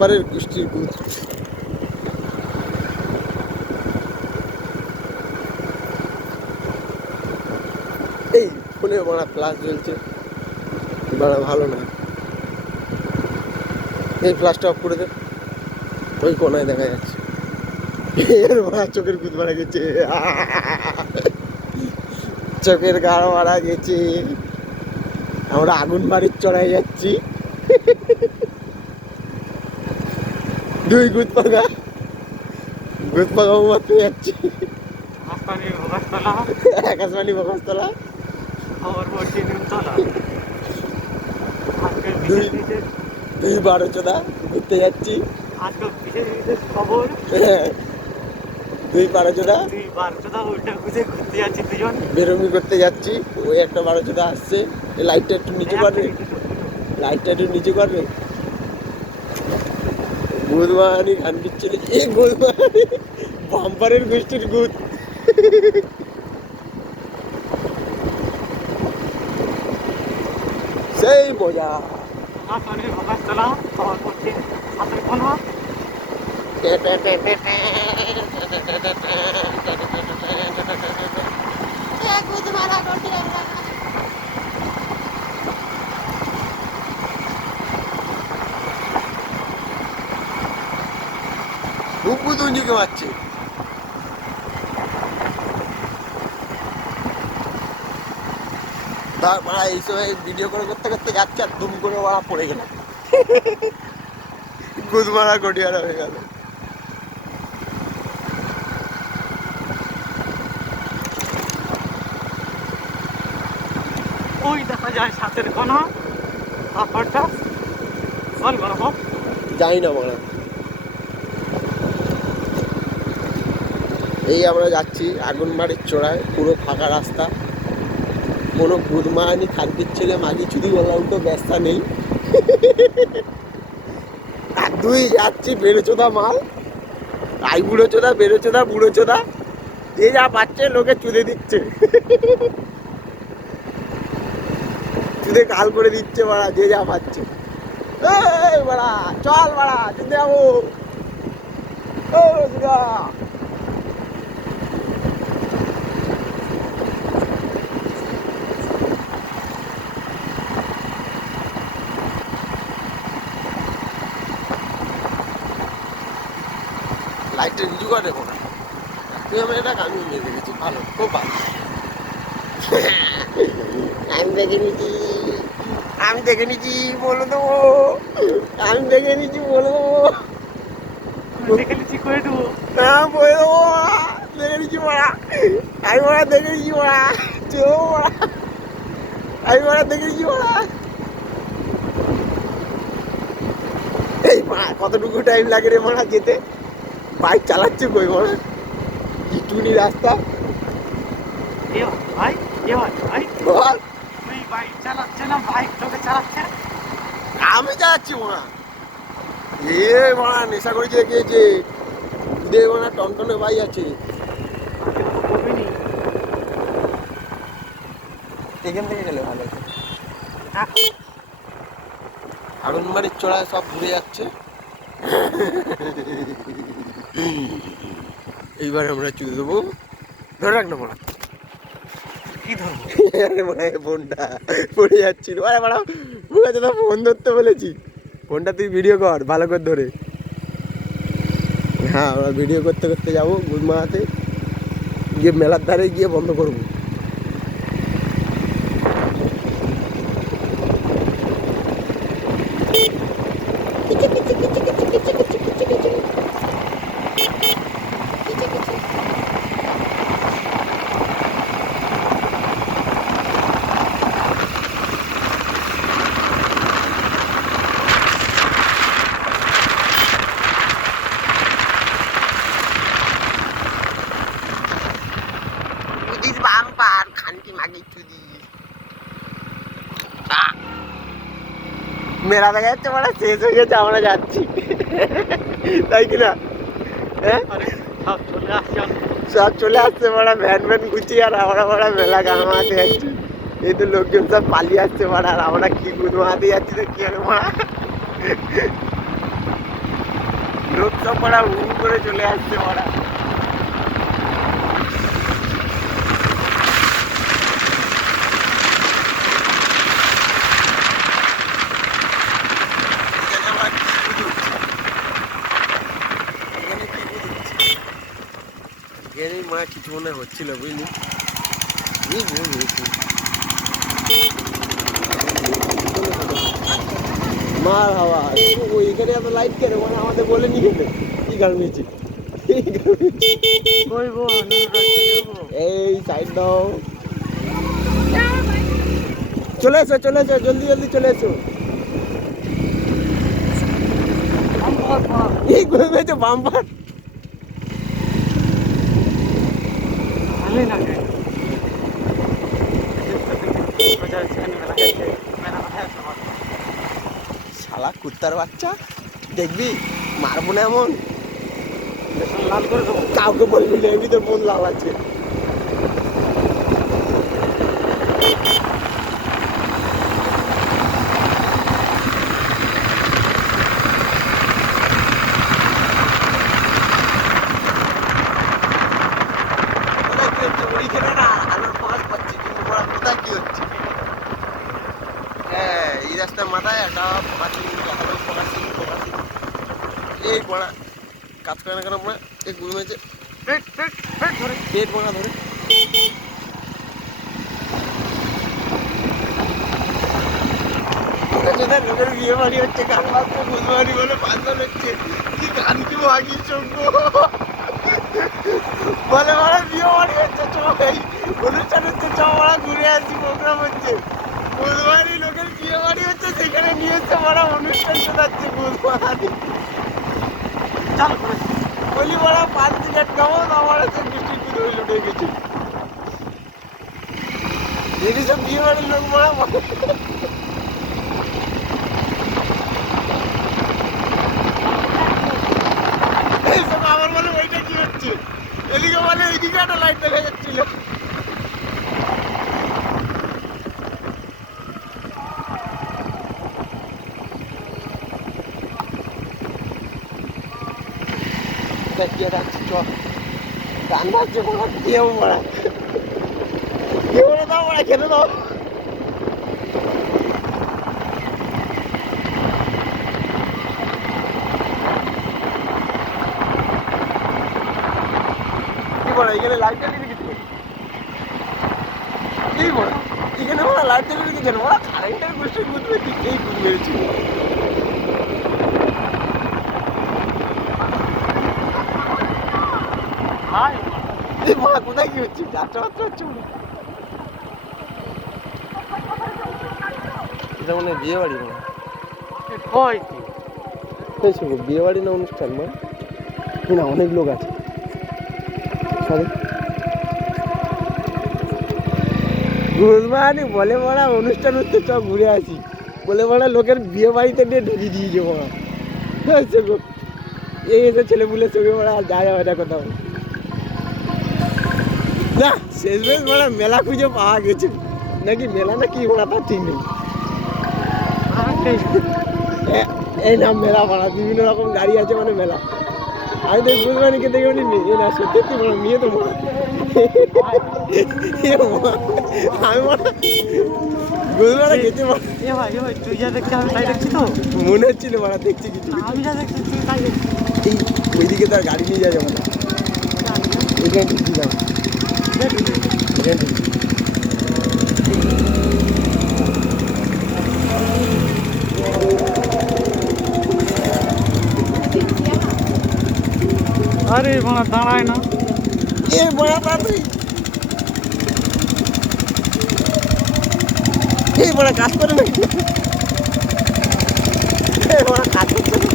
বাম্পারের গোষ্ঠীর ভূত। এই ফোনে বড়া ফ্লাশ জ্বলছে, বড়া ভালো না। এই ফ্লাশটা অফ করে দে, ওই কোনায় দেখা যাচ্ছে। এর বড়া চোখের ভূত মারা গেছে, চোখের গাঢ় মারা গেছে। আমরা আগুন বাড়ির চড়াই যাচ্ছি, দুই গুদ পাগা মারতে যাচ্ছি। আকাশবাণী বকস্তলা, দুই 12 চোদা ঘুরতে যাচ্ছি। দুই 12 চোদা বেরোমি করতে যাচ্ছি। ওই একটা 12 চোদা আসছে। লাইটটা একটু নিচু করবে, লাইটটা একটু নিচু করবে। গুদমানি গান দিচ্ছিল, এই গুদমানি বাম্পারের গোষ্ঠীর গুদ। সেই মজা। বুবু দুঞ্জিকে মারছে। তারপরে এই সময় ভিডিও করতে করতে যাচ্ছে আর দুম করে মারা পড়ে গেল, গুদ মারা গটিয়ারা হয়ে গেল। ওই দেখা যায় সাথের কোনো ব্যাপারটা বল গরম যাই না মারা। এই আমরা যাচ্ছি আগুনবাড়ির চড়ায়, পুরো ফাঁকা রাস্তা, কোনো গুদমানি খানকির ছেলে মাগি চুরি বলা উল্টো ব্যস্তা নেই। আর দুই যাচ্ছি বেরোচোদা মাল, আই বুড়ো চোদা, বেরোচোদা, বুড়ো চোদা, যে যা পাচ্ছে লোকে চুদে দিচ্ছে, চুদে কাল করে দিচ্ছে মারা, যে যা পাচ্ছে। এই মারা চল মারা চুদে যাবো, ও রসিকা। লাইটটা নিচু করে দেবো না, তুই আমি এটা আমি নিয়ে দেখেছি, ভালো, খুব ভালো। আমি দেখে নিচ্ছি, আমি দেখে নিচ্ছি বলে দেবো, আমি দেখে নিচ্ছি বলে দেবো, দেখে নিচ্ছি করে দেবো, না বলে দেবো, দেখে নিচ্ছি মারা, আমি মারা দেখে নিচ্ছি মারা, চো মারা, আমি মারা দেখে নিচ্ছি মারা। এই মা কতটুকু টাইম লাগে রে মারা যেতে, বাইক চালাচ্ছে কই মারা, ইটুনি রাস্তা। ভাই ভাই বল, তুই বাইক চালাচ্ছে না বাইক তোকে চালাচ্ছে? আমি যাচ্ছি মারা। এ মারা নেশা করে গিয়েছে, দুধে মারা টনটনে বাই আছে, এখান থেকে গেলে ভালো আছে। আগুনবাড়ির চড়ায় সব ঘুরে যাচ্ছে। এইবার আমরা চুলে দেবো, ধরে রাখ না মারা, কি ধরবো? ফোনটা পড়ে যাচ্ছিল, আরে মারা বুঝা তো ফোন ধরতে বলেছি, ফোনটা তুই ভিডিও কর ভালো করে ধরে। হ্যাঁ আমরা ভিডিও করতে করতে যাবো গুদমাতে গিয়ে, মেলার ধারে গিয়ে বন্ধ করবো। বাম্পার খানকি মাগি চুদি মেলা দেখা যাচ্ছে মানে শেষ হয়ে গেছে, আমরা যাচ্ছি, তাই কিনা? হ্যাঁ সব চলে আসছে মারা, ভ্যান ভ্যান গুছিয়ে, আর আমরা মারা মেলা গান মারাতে যাচ্ছি। এই তো লোকজন সব পালিয়ে আসছে মারা, আর আমরা কি গুদ মারাতে যাচ্ছি তো কি হবে মারা। লোক সব বড়া হু করে চলে আসছে বড়া। মা কিছু মনে হচ্ছিল বুঝলি, মার হাওয়া ওইখানে এত লাইট কেন, মানে আমাদের বলে নিয়ে গেলে কি গান হয়েছে। এই সাইড দাও, চলে এসো চলে এসো, জলদি জলদি চলে এসো। এই ঘুরেছে বাম্পার। শালা কুত্তার বাচ্চা, দেখবি মারবো না এমন, লাল করে দেবো। কাউকে বলবি না, এমনি তোর মন লাল আছে। এই রাস্তার মাথায় একটা এই পড়া কাজ করে না কেন আপনার এই গুলো হয়েছে পেট পড়া ধরে। লোকের বিয়ে বাড়ি হচ্ছে, গান বাজছে, বুধবাড়ি বলে পাঁচজন হচ্ছে, কি গান কি ভাগিস বলে মারা বিয়ে বাড়ি হচ্ছে, এই অনুষ্ঠান হচ্ছে, মারা ঘুরে আসি, প্রোগ্রাম হচ্ছে, বুধবাড়ি লোকের বিয়ে বাড়ি হচ্ছে, সেখানে নিয়ে এসছে মারা অনুষ্ঠান শোনাচ্ছে বুধবাড়ি। বলি মারা 5 মিনিট কেমন আমার হচ্ছে বৃষ্টি পুজো হইল ডেকেছে, দেখি সব বিয়ে বাড়ির লোক মারা আমার বলে ওইটা কি হচ্ছে, এদিকে বলে ওইদিকে একটা লাইট দেখা যাচ্ছিল। গান বাজছে বড়া, কেউ বড়া কেউ বলে দাও বড়া, খেতে দাও। এখানে লাইট জ্বালিয়ে রেখেছে, এই বড় এখানে ওরা লাইট জ্বালিয়ে রেখেছেন, ওরা কারেন্টের গোষ্ঠীর বুঝবে দিকেই ঘুরে মেরেছিল। এই মা কোথায় কি হচ্ছে, যাত্রা বাত্রা হচ্ছে মনে, এটা মনে হয় বিয়ে বাড়ি, মনে হয় বিয়ে বাড়ি না অনুষ্ঠান, মা না অনেক লোক আছে। গুজমানি বলে বড়া অনুষ্ঠান হচ্ছে, চ ঘুরে আসি বলে বড়া লোকের বিয়ে বাড়িতে নিয়ে ঢুকিয়ে দিয়েছে বড়া। এই এসে ছেলে পুলের সঙ্গে বড়া আর যা যাবে না কোথাও না। শেষ বেশ বড়া মেলা খুঁজে পাওয়া গেছে, নাকি মেলা না কি বড়া তার ঠিক নেই। এই নাম মেলা ভাড়া, বিভিন্ন রকম গাড়ি আছে মানে মেলা। আমি তো বুঝবানিকে দেখে বলি মেয়ে না, সত্যি বড় মেয়ে তো বড়। আমি বুঝবানা গেছি, তুই যা দেখছি আমি তাই দেখছি তো, মনে হচ্ছিল বড়া দেখছি কিছু, আমি যা দেখছি তুই তাই দেখছি। ওইদিকে তো আর গাড়ি নিয়ে যাবে না, এখানে ঢুকছিলাম, আরে বড়া দাঁড়ায় না, এ বড়া তাড়াতাড়ি, এই বড়া কাজ করে নাকি, বড়া কাজ করছে।